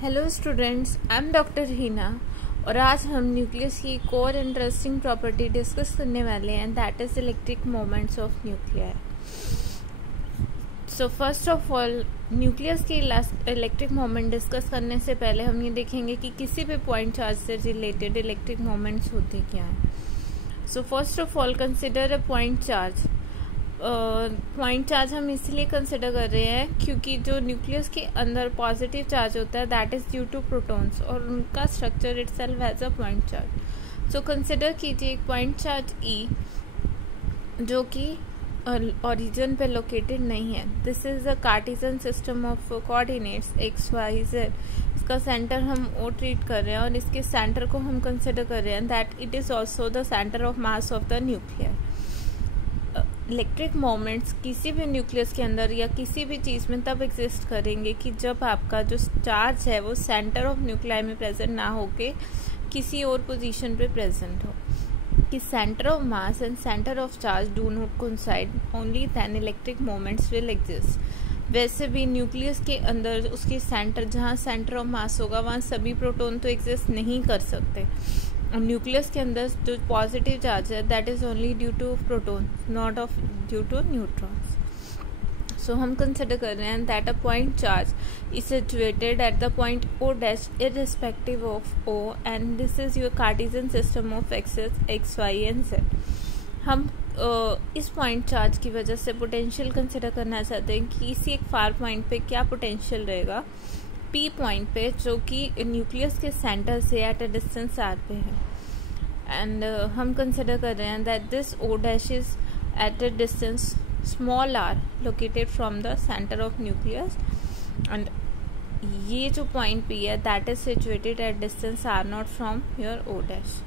Hello students, I am doctor Heena और आज हम न्यूक्लियस की एक और इंटरेस्टिंग प्रॉपर्टी डिस्कस करने वाले हैं, that is electric moments of nuclear. So first of all, nucleus की इलेक्ट्रिक मोमेंट डिस्कस करने से पहले हम ये देखेंगे कि किसी भी पॉइंट चार्ज से रिलेटेड इलेक्ट्रिक मोमेंट्स होते क्या हैं। So first of all consider a point charge. Point charge हम इसलिए कंसिडर कर रहे हैं क्योंकि जो न्यूक्लियस के अंदर पॉजिटिव चार्ज होता है that is due to protons और उनका structure itself has a point charge. So consider कीजिए एक पॉइंट चार्ज ई जो कि ओरिजिन पे लोकेटेड नहीं है। This is a Cartesian system of coordinates X Y Z. इसका सेंटर हम ओ ट्रीट कर रहे हैं और इसके सेंटर को हम कंसिडर कर रहे हैं that it is also the centre of mass of the nuclear. Electric moments किसी भी न्यूक्लियस के अंदर या किसी भी चीज़ में तब एग्जिस्ट करेंगे कि जब आपका जो चार्ज है वो सेंटर ऑफ न्यूक्लियर में प्रेजेंट ना होके किसी और पोजीशन पे प्रेजेंट हो। कि centre of mass and centre of charge do not coincide, only then electric moments will exist. वैसे भी न्यूक्लियस के अंदर उसके सेंटर, जहाँ सेंटर ऑफ मास होगा वहाँ सभी प्रोटॉन तो एग्जिस्ट नहीं कर सकते। न्यूक्लियस के अंदर जो पॉजिटिव चार्ज है that is only due to proton, not of due to neutrons. So हम कंसिडर कर रहे हैं that a point charge is situated at the point O dash irrespective of O and this is your Cartesian system of axes x y and z. हम इस point charge की वजह से potential consider करना चाहते हैं कि इसी एक फार पॉइंट पे क्या पोटेंशियल रहेगा पी पॉइंट पे, जो कि न्यूक्लियस के सेंटर से एट अ डिस्टेंस आर पे है। एंड हम कंसिडर कर रहे हैं that this O dash is at a distance small r located from the centre of nucleus and ये जो पॉइंट पी है that is situated at distance r naught from your O dash,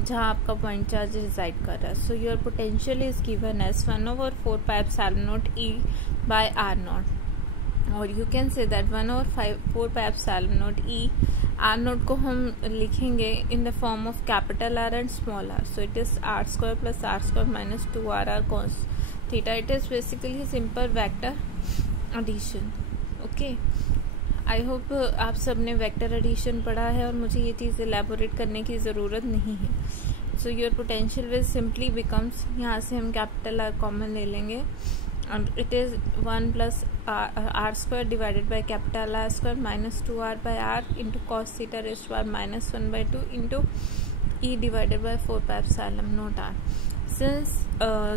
जहाँ आपका point charge resided कर रहा है। So your potential is given as 1/4 pi epsilon naught e by r naught, और you can say that 1/4 pi epsilon naught e are not को हम लिखेंगे in the form of capital R and small R. So it is R square plus R square minus 2r cos theta. It is basically simple vector addition. Okay, I hope आप सब ने vector addition पढ़ा है और मुझे ये चीज़ elaborate करने की ज़रूरत नहीं है। So your potential will simply becomes, यहाँ से हम कैपिटल आर कॉमन ले लेंगे and it is 1 plus r square divided by capital R square minus 2r by r into cos theta raised to r minus 1/2 into e divided by 4 pi epsilon naught r। Since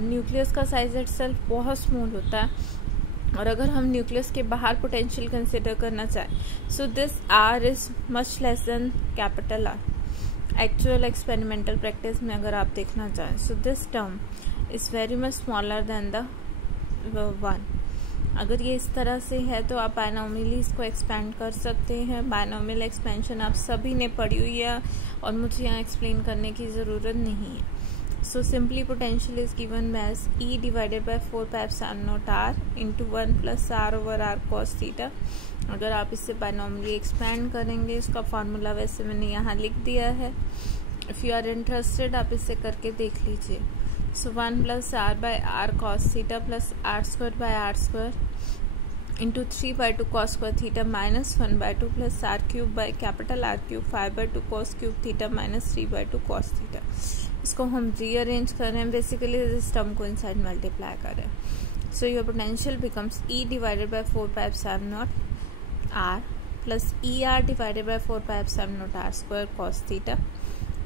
nucleus का size itself बहुत small होता है और अगर हम nucleus के बाहर potential consider करना चाहें, so this r is much less than capital R। Actual experimental practice में अगर आप देखना चाहें, so this term is very much smaller than the 1। अगर ये इस तरह से है तो आप बायनॉमियली इसको एक्सपेंड कर सकते हैं। बायनॉमियल एक्सपेंशन आप सभी ने पढ़ी हुई है और मुझे यहाँ एक्सप्लेन करने की ज़रूरत नहीं है। So simply potential is given as E divided by 4 pi epsilon naught R into 1 plus R over R cos theta. अगर आप इससे बायनॉमियली एक्सपेंड करेंगे, इसका फार्मूला वैसे मैंने यहाँ लिख दिया है, इफ़ यू आर इंटरेस्टेड आप इससे करके देख लीजिए। So 1 plus r by r cos theta plus r square by r square into 3/2 cos square theta minus 1/2 plus r cube by capital R cube 5/2 cos cube theta minus 3/2 cos theta। इसको हम rearrange कर रहे हैं, basically इस term को inside multiply कर रहे हैं। सो your potential becomes E divided by 4 pi epsilon not r plus ER divided by 4 pi epsilon not r square cos theta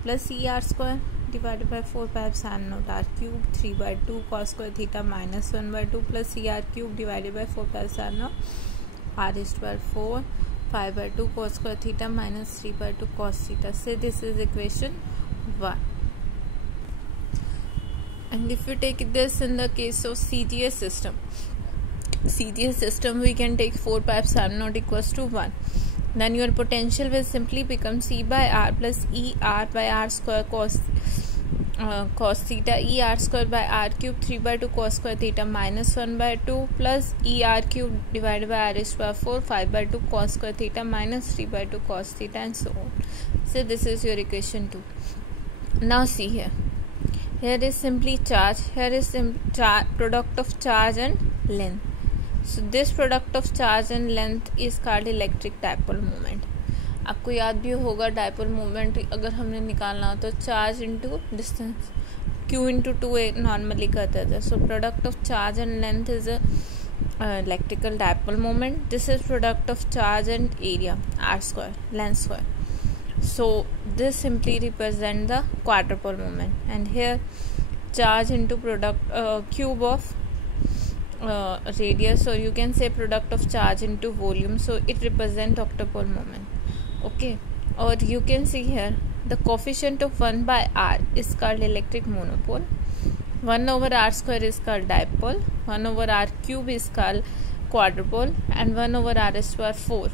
plus ER square divided by 4 pi epsilon naught r cube 3/2 cos square theta minus 1/2 plus er cube divided by 4 pi epsilon naught r is to power 4 5/2 cos square theta minus 3/2 cos theta. Say this is equation 1. And if you take this in the case of CGS system we can take 4 pi epsilon naught equals to 1. Then your potential will simply become C by R plus ER by R square cos theta ER square by R cube 3/2 cos square theta minus 1/2 plus ER cube divided by R is to power 4 5/2 cos square theta minus 3/2 cos theta and so on. So this is your equation 2. Now see here. Here is simply charge. Here is product of charge and length. So this product of charge and length is called electric dipole moment. आपको याद भी होगा dipole moment अगर हमने निकालना हो तो charge into distance, q into 2a normally करते थे. So product of charge and length is a electrical dipole moment. This is product of charge and area, r square, length square. So this simply represent the quadrupole moment, and here charge into product cube of radius, or you can say product of charge into volume, so it represent octopole moment. Okay, or you can see here the coefficient of 1 by r is called electric monopole, 1 over r square is called dipole, 1 over r cube is called quadrupole, and 1 over r square 4.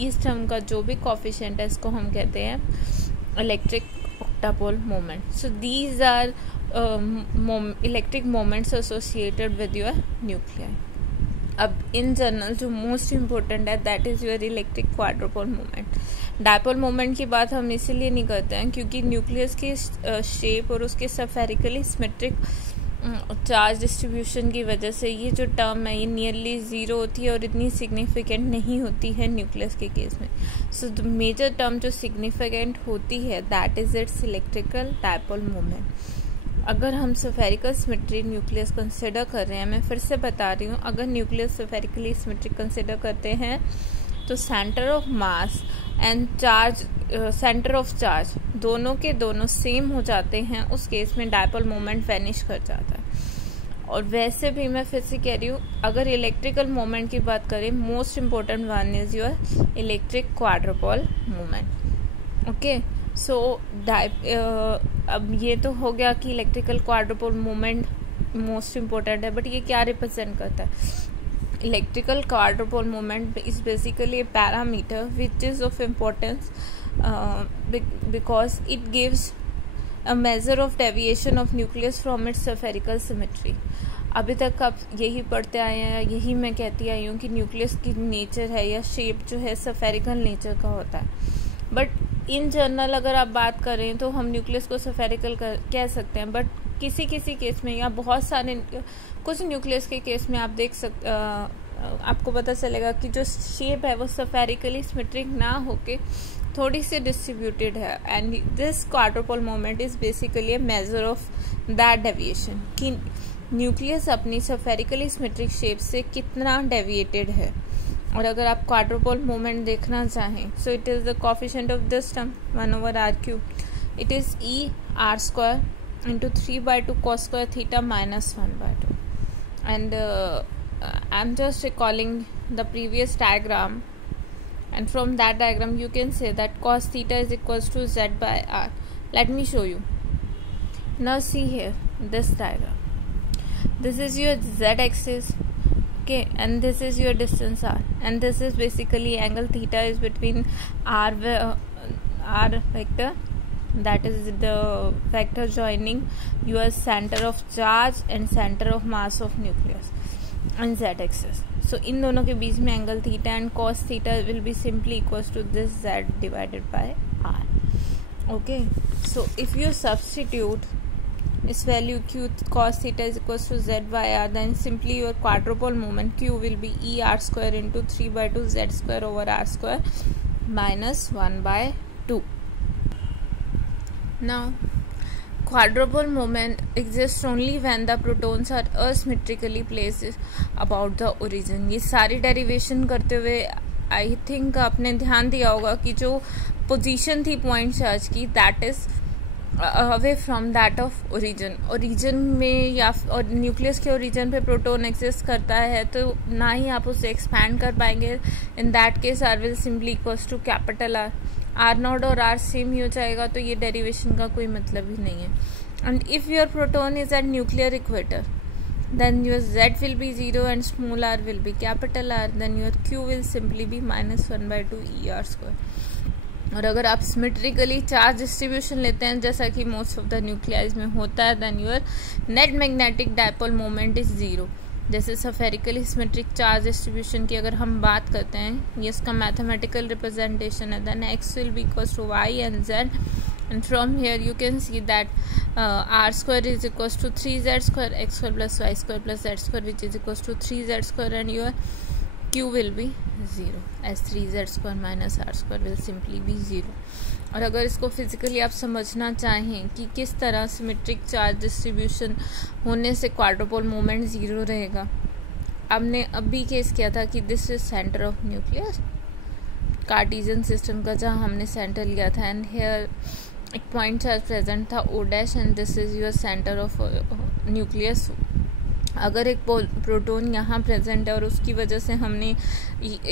इस term का जो भी coefficient है इसको हम कहते हैं electric octupole moment. So these are electric moments associated with your nuclear. अब इन जनरल जो मोस्ट इम्पोर्टेंट है that is your electric quadrupole moment. Dipole moment की बात हम इसीलिए नहीं करते हैं क्योंकि न्यूक्लियस की शेप और उसके स्फेरिकली सिमेट्रिक चार्ज डिस्ट्रीब्यूशन की वजह से ये जो टर्म है ये नियरली ज़ीरो होती है और इतनी सिग्निफिकेंट नहीं होती है न्यूक्लियस के केस में. सो द मेजर टर्म जो सिग्निफिकेंट होती है that is it's electrical dipole moment. अगर हम स्फेरिकल सिमेट्री न्यूक्लियस कंसिडर कर रहे हैं, मैं फिर से बता रही हूँ, अगर न्यूक्लियस स्फेरिकली सिमेट्रिक कंसिडर करते हैं तो centre of mass and charge, centre of charge दोनों के दोनों सेम हो जाते हैं, उस केस में डायपोल मोमेंट वैनिश कर जाता है. और वैसे भी मैं फिर से कह रही हूँ, अगर इलेक्ट्रिकल मोमेंट की बात करें, most important one is your electric quadrupole moment. Okay, so अब ये तो हो गया कि electrical quadrupole moment most important है, बट ये क्या रिप्रेजेंट करता है? Electrical quadrupole moment is basically a parameter which is of importance because it gives a measure of deviation of nucleus from its spherical symmetry. अभी तक आप यही पढ़ते आए हैं, यही मैं कहती आई हूँ कि न्यूक्लियस की नेचर है या शेप जो है स्फेरिकल नेचर का होता है. बट इन जनरल अगर आप बात करें तो हम न्यूक्लियस को स्फेरिकल कह सकते हैं, बट किसी किसी केस में या बहुत सारे कुछ न्यूक्लियस के केस में आप देख सकते, आपको पता चलेगा कि जो शेप है वो स्फेरिकली सिमेट्रिक ना होके थोड़ी सी डिस्ट्रीब्यूटेड है. And this quadrupole moment is basically A measure of that deviation कि न्यूक्लियस अपनी स्फेरिकली सिमेट्रिक शेप से कितना डेविएटेड है. और अगर आप क्वाड्रुपोल मोमेंट देखना चाहें, so it is the coefficient of this term 1 over r cube. It is e r square into 3/2 cos square theta minus 1/2. And I'm just recalling the previous diagram, and from that diagram you can say that cos theta is equals to z by r. Let me show you. Now see here this diagram. This is your z axis, okay, and this is your distance r, and this is basically angle theta is between r vector, that is the vector joining your center of charge and center of mass of nucleus and z axis. So इन दोनों के बीच में angle theta and cos theta will be simply equals to this z divided by r. Okay, so if you substitute this value q cos theta is equals to z by r, then simply your quadrupole moment q will be e r square into 3/2 z square over r square minus 1/2. Now, quadrupole moment exists only when the protons are asymmetrically placed about the origin. ये सारी derivation करते हुए I think आपने ध्यान दिया होगा कि जो पोजीशन थी पॉइंट चार्ज की that is away from that of origin में या और न्यूक्लियस के ओरिजिन पे प्रोटोन एग्जिस्ट करता है तो ना ही आप उसे एक्सपैंड कर पाएंगे. In that case R will simply equals to capital R naught और आर सेम ही हो जाएगा, तो ये डेरिवेशन का कोई मतलब ही नहीं है. And if your proton is at nuclear equator then your z will be 0 and small r will be capital R, then your q will simply be minus 1/2 e r square. और अगर आप symmetrically charge distribution लेते हैं जैसा कि most of the न्यूक्लियाइज में होता है, then your net magnetic dipole moment is 0. जैसे स्फेरिकली सिमेट्रिक चार्ज डिस्ट्रीब्यूशन की अगर हम बात करते हैं, ये इसका मैथमेटिकल रिप्रेजेंटेशन है, then x will be equals to y and z, and from here you can see that r square is equals to 3z square x square plus y square plus z square, which is equals to 3z square, and your Q will be 0 as 3z² minus r² will simply be 0. और अगर इसको physically आप समझना चाहें कि किस तरह symmetric charge distribution होने से क्वाड्रुपोल मोमेंट 0 रहेगा, आपने अभी केस किया था कि this is centre of nucleus Cartesian system का, जहाँ हमने सेंटर लिया था, एंड हेयर एक पॉइंट चार्ज प्रेजेंट था O' and this is your centre of nucleus. अगर एक प्रोटॉन यहाँ प्रेजेंट है और उसकी वजह से हमने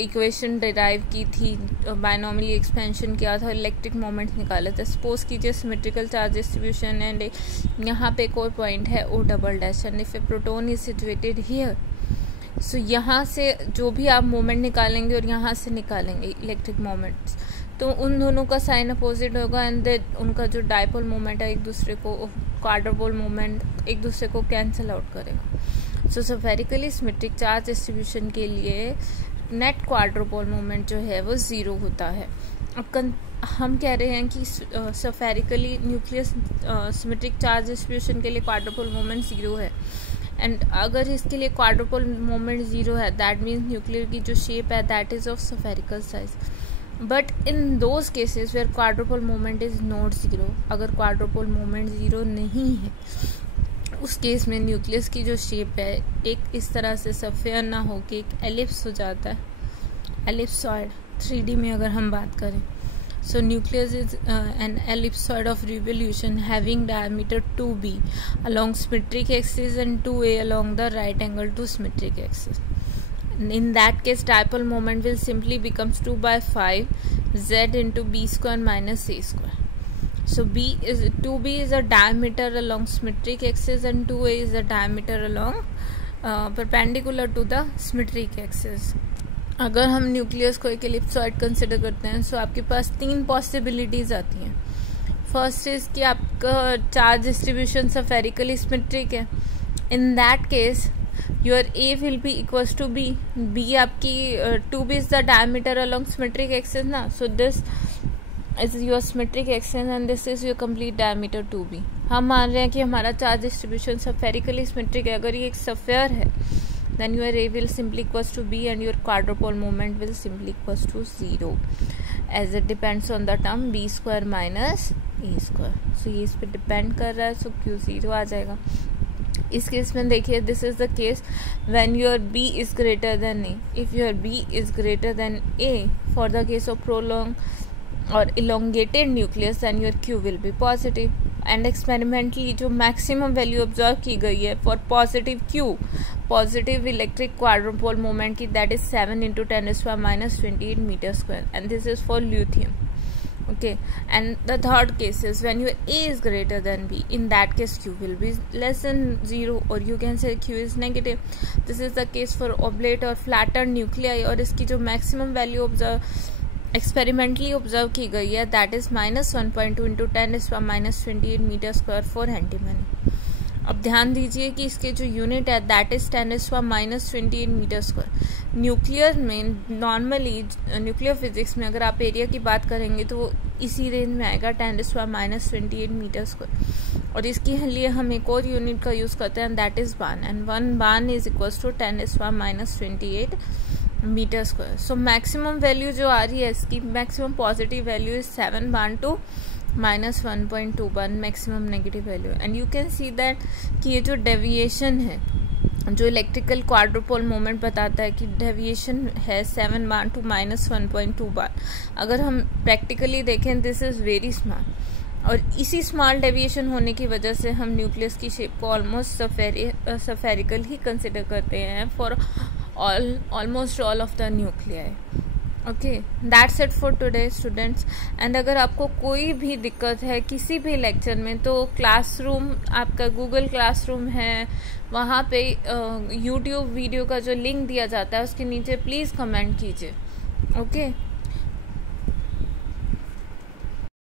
इक्वेशन डिराइव की थी, बायनॉमियली एक्सपेंशन किया था, इलेक्ट्रिक मोमेंट निकाले थे. सपोज कीजिए सिमेट्रिकल चार्ज डिस्ट्रीब्यूशन एंड यहाँ पे एक और पॉइंट है O', and if a proton is situated here, so यहाँ से जो भी आप मोमेंट निकालेंगे और यहाँ से निकालेंगे इलेक्ट्रिक मोमेंट्स, तो उन दोनों का साइन अपोजिट होगा एंड देन उनका जो डायपोल मोमेंट है एक दूसरे को, क्वाड्रुपोल मोमेंट एक दूसरे को कैंसिल आउट करेगा. सो स्फेरिकली सिमेट्रिक चार्ज डिस्ट्रीब्यूशन के लिए नेट क्वाड्रुपोल मोमेंट जो है वो 0 होता है. अब हम कह रहे हैं कि spherically nucleus symmetric charge distribution के लिए क्वाड्रुपोल मोमेंट 0 है, एंड अगर इसके लिए क्वाड्रुपोल मोमेंट 0 है, दैट मीन्स न्यूक्लियर की जो शेप है that is of spherical size. But in those cases where quadrupole moment is not 0, अगर क्वाड्रुपोल मोमेंट 0 नहीं है, उस केस में न्यूक्लियस की जो शेप है एक इस तरह से स्फीयर ना हो के एक एलिप्स हो जाता है, एलिप्सॉइड 3D में अगर हम बात करें. So nucleus is an ellipsoid of revolution having diameter 2b along symmetric axis and 2a along the right angle to symmetric axis. In that case, dipole moment will simply becomes 2/5 z into b² minus a². So 2b is a diameter along symmetric axis and 2a is a diameter along perpendicular to the symmetric axis. अगर हम nucleus को एक ellipsoid consider करते हैं, सो आपके पास 3 possibilities आती हैं. First is कि आपका चार्ज डिस्ट्रीब्यूशन स्फेरिकली सिमेट्रिक है. In that case your a will be equals to b. B आपकी 2b is the diameter along symmetric axis ना, so this is your symmetric axis and this is your complete diameter 2b. हम मान रहे हैं कि हमारा charge distribution spherically symmetric है. अगर ये एक स्फीयर है, then your A will simply equals to B and your quadrupole moment will simply equals to 0, as it depends on the term B² minus A². so ये इस पे depend कर रहा है, so Q 0 आ जाएगा. इस केस में देखिए, this is the case when your B is greater than A. if your B is greater than A for the case of prolonged or elongated nucleus, then your Q will be positive. And experimentally जो maximum value observe की गई है for positive Q, positive electric quadrupole moment की, that is 7 × 10⁻28 metre square, and this is for lutetium. okay, and the third case is when your A is greater than B. in that case Q will be less than 0, or you can say Q is negative. this is the case for oblate और flattened nuclei, और इसकी जो maximum value experimentally observe की गई है that is -1.2 × 10⁻28 metre square for antimony. अब ध्यान दीजिए कि इसके जो यूनिट है that is 10⁻28 metre square. Nuclear में नॉर्मली न्यूक्लियर फिजिक्स में अगर आप एरिया की बात करेंगे तो वो इसी रेंज में आएगा 10⁻28 मीटर स्क्वायर. और इसके लिए हम एक और यूनिट का यूज़ करते हैं दैट इज बान, and 1 barn is equals to 10⁻28 metre square. So maximum value जो आ रही है इसकी मैक्सिमम पॉजिटिव वैल्यू इज 7 बान टू -1.2 बान maximum negative value. And you can see that कि ये जो डेविएशन है, जो इलेक्ट्रिकल क्वाड्रुपोल मोमेंट बताता है कि डेविएशन है 7 बान टू -1.2 बान. अगर हम प्रैक्टिकली देखें दिस इज़ वेरी स्मॉल, और इसी स्मॉल डेविएशन होने की वजह से हम न्यूक्लियस की शेप को ऑलमोस्ट स्फेरिकल ही कंसिडर करते हैं for almost all of the nuclei. okay, that's it for today students. and अगर आपको कोई भी दिक्कत है किसी भी लेक्चर में, तो क्लासरूम आपका गूगल क्लासरूम है, वहाँ पे यूट्यूब वीडियो का जो लिंक दिया जाता है उसके नीचे प्लीज़ कमेंट कीजिए. ओके